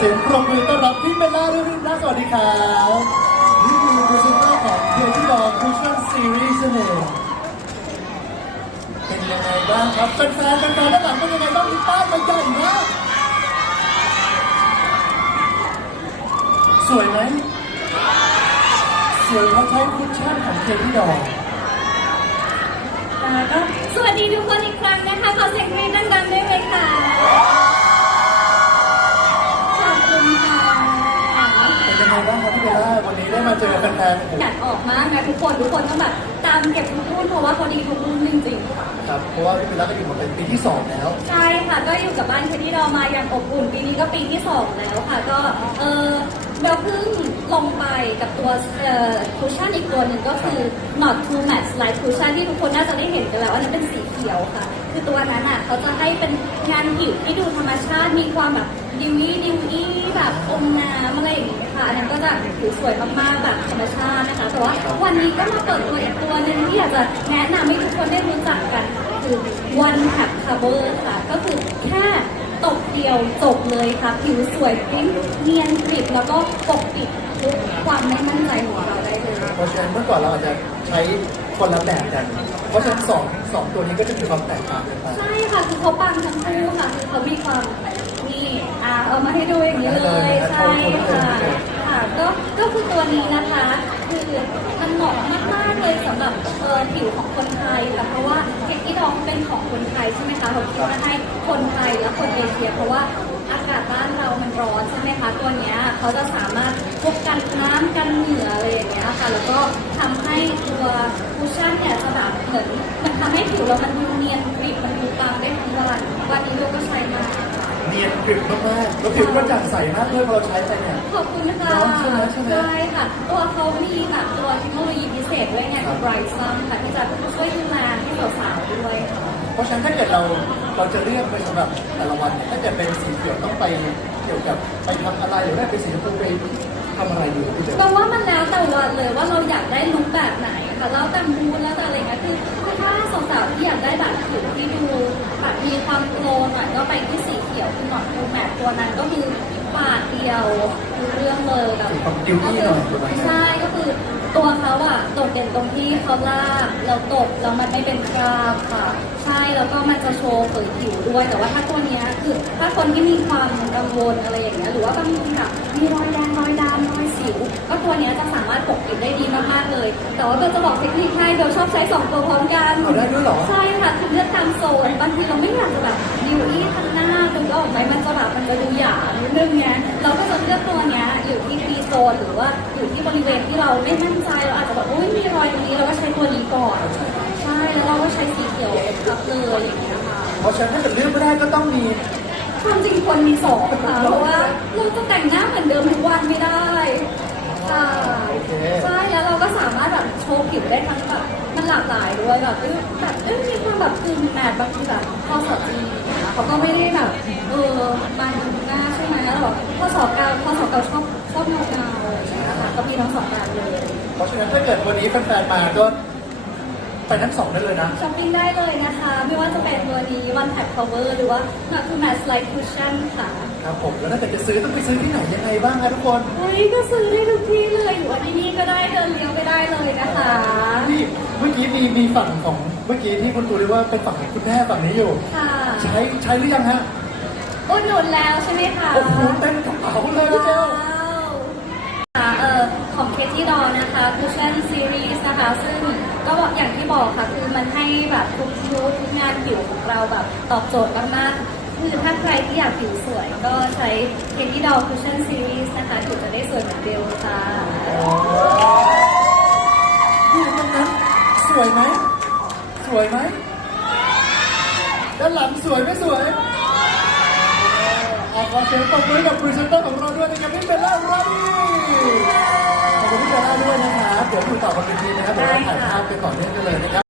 เสียงปรบมือต้อนรับพี่เบลล่าด้วยนะสวัสดีครับนี่คือพรีเซนเตอร์ของเพียที่ดอกคูชั่นซีรีส์นั่นเองเป็นยังไงบ้างครับแฟนๆแฟนๆด้านหลังเป็นยังไงบ้างมีป้ายมาใหญ่มากสวยไหมสวยเพราะใช้คุชชั่นของเพียที่ดอกอ่าก็สวัสดีทุกคนอีกครั้งนะคะ ขอเสียงกรี๊ดดังๆด้วยไหมคะขอบคุณค่ะ เป็นยัง ไงบ้างครับพี่เบลล่าวันนี้ได้มาเจอแฟนๆโอ้โหอยากออกมากนะทุกคนทุกคนต้องแบบตามเก็บทุกรุ่นเพราะว่าเขาดีทุกรุ่นจริงๆค่ะครับเพราะว่าพี่เบลล่าก็อยู่มาเป็นปีที่สองแล้ว ใช่ค่ะก็อยู่กับบ้านแคที่ดอมาอย่างอบอุ่นปีนี้ก็ปีที่สองแล้วค่ะ ก็เออเราเพิ่งลงไปกับตัวเอ่อคุชชั่นอีกตัวหนึ่งก็คือ not too much light cushion ที่ทุกคนน่าจะได้เห็นกันแล้วอันนั้นเป็นสีเขียวค่ะ คือตัวนั้นอะเขาจะให้เป็นงานผิวที่ดูธรรมชาติมีความแบบ ดิวอี้ดิวอี้แบบอมน้ำอะไรอย่างเงี้ยค่ะอันนั้นก็จะผิวสวยมากๆแบบธรรมชาตินะคะ แต่ว่าวันนี้ก็มาเปิดตัวอีกตัวหนึ่งที่อยากจะแนะนำให้ทุกคนได้รู้จักกันค่ะคือ one tap cover ค่ะ ก็คือแค่ตบเดียวจบเลยค่ะ ผิวสวยปิ้งเนียนกริบแล้วก็ปกปิดทุกความไม่มั่นใจของเราได้เลย เพราะฉะนั้นเมื่อก่อนเราอาจจะใช้คนละแบบกัน เพราะฉะนั้นสองสองตัวนี้ก็จะมีความแตกต่างกันไป ใช่ค่ะ คือเขาปังทั้งคู่ค่ะ คือเขามีความนี่ อ่าเอามาให้ดูอย่างนี้เลยใช่ค่ะค่ะก็ก็คือตัวนี้นะคะ คือมันเหมาะมากๆเลยสำหรับเออผิวของคนไทยค่ะเพราะว่าเทคนิดองเป็นของคนไทยใช่ไหมคะเขาคิดมาให้คนไทยและคนเอเชีย เพราะว่าอากาศบ้านเรามันร้อนใช่ไหมคะตัวเนี้ยเขาจะสามารถพวกกันน้ำกันเหงื่ออะไรอย่างเงี้ยค่ะ แล้วก็ทำให้ตัวคุชชั่นเนี่ยจะแบบเหมือนมันทำให้ผิวเรามันดูเนียนกริบมันดูปังได้ทั้งวันวันนี้เราก็ใช้มาค่ะ เนียนกริบมากๆแล้วผิวก็จ่างใสมากด้วยพอเราใช้ไปเนี่ย ขอบคุณค่ะร้อนใช่ไหมใช่ไหมค่ะ ตัวเขามีแบบตัวเทคโนโลยีพิเศษด้วยไงครัคืบอ Bright Sun ค่ะที่จะช่วยดูแลให้สาวๆด้วยค่ะเพราะฉะนั้นถ้าเกิดเราเราจะเลือกไปสำหรับแต่ละวันเนี่ยถ้าเกิดเป็นสีเขียวต้องไปเกี่ยวกับไปทำอะไรหรือว่าเป็นสีชมพูไปทำอะไรดีพี่เจแปลว่ามันแล้วแต่วันเลยว่าเราอยากได้ลุคแบบไหนค่ะแล้วแต่มูดแล้วแต่อะไรเงี้ยคือคือถ้าสาวๆที่อยากได้แบบผิวที่ดูแบบมีความโกลว์หน่อยก็ไปที่ สีเขียวคือหนอนฟูแมทตัวนั้นก็คือปาดเดียวคือเรื่องเลยแบบสีของดิวตี้หน่อยตัวนั้น ใช่ก็คือตัวเขาอะโดดเด่นตรงที่เขาลากแล้วตบแล้วมันไม่เป็นคราบค่ะ ใช่แล้วก็มันจะโชว์เผยผิวด้วย แต่ว่าถ้าตัวเนี้ยคือ ถ้าคนที่มีความกังวลอะไรอย่างเงี้ยหรือว่าบางทีแบบมีรอยแดงรอยดำรอยสิว ก็ตัวเนี้ยจะสามารถปกปิดได้ดีมากๆเลย แต่ว่าเบลจะบอกเทคนิคให้เบลชอบใช้สองตัวพร้อมกันเอาได้ด้วยเหรอ ใช่ค่ะคือเลือกตามโซนบางทีเราไม่อยากจะแบบ ดิวอี้ข้างหน้าตึงออกไหมมันจะแบบมันจะดูหยาบนิดนึงเนี้ยเราก็จะเลือกตัวเนี้ยอยู่ที่ฟรีโซนหรือว่าอยู่ที่บริเวณที่เราไม่มั่นใจเราอาจจะแบบอุ้ยมีรอยตรงนี้เราก็ใช้ตัวนี้ก่อนใช่แล้วเราก็ใช้สีเขียวครับเลยอย่างเงี้ยค่ะเพราะฉะนั้นถ้าเกิดเลือกไม่ได้ก็ต้องมีความจริงควรมีสองค่ะเพราะว่าเราจะแต่งหน้าเหมือนเดิมทุกวันไม่ได้ค่ะใช่แล้วเราก็สามารถแบบโชว์ผิวได้ทั้งแบบมันหลากหลายด้วยแบบเอ้ยแบบเอ้ยมีความแบบกึ่งแมทบางทีแบบพอสอบจีย เขาก็ไม่ได้แบบเออมาถึงหน้าใช่ไหมแล้วแบบพอสอบเกาพอสอบเกาชอบชอบเงาเงาอะไรอย่างเงี้ยค่ะก็มีทั้งสองแบบเลย เพราะฉะนั้นถ้าเกิดวันนี้แฟนๆมาก็ ไปทั้งสองได้เลยนะ ช้อปปิ้งได้เลยนะคะ ไม่ว่าจะเป็นตัวนี้ one tap cover หรือว่า not too much light cushion ค่ะครับผม แล้วถ้าเกิดจะซื้อต้องไปซื้อที่ไหนยังไงบ้างคะทุกคน เฮ้ยก็ซื้อได้ทุกที่เลยอยู่ที่นี่ก็ได้เดินเลี้ยวไปได้เลยนะคะ นี่เมื่อกี้มีมีฝั่งของเมื่อกี้ที่คุณตูเรียกว่าเป็นฝั่งของคุณแม่ฝั่งนี้อยู่ ค่ะใช้ใช้หรือยังฮะ อุดหนุนแล้วใช่ไหมคะ โอ้โหเต็มกระเป๋าเลยพี่เจ้าค่ะเอ่อของเคที่ดอนะคะ Cushion Series นะคะ ซึ่งก็ บอกอย่างที่บอกค่ะ คือมันให้แบบทุกชุดทุกงานผิวของเราแบบตอบโจทย์มากๆ คือถ้าใครที่อยากผิวสวยก็ใช้เคที่ดอกคุชชั่นซีรีส์นะคะผิวจะได้สวยเหมือนเบลค่ะดูตรงนั้นสวยไหม สวยไหมด้านหลังสวยไม่สวย ขอเสียงปรบมือกับพรีเซนเตอร์ของเราด้วยนะครับพี่เบลล่าราดีขอบคุณพี่เบลล่าด้วยนะครับเดี๋ยวคุยต่อบนเวทีนะครับเดี๋ยวเราถ่ายภาพไปต่อเนื่องกันเลยนะครับ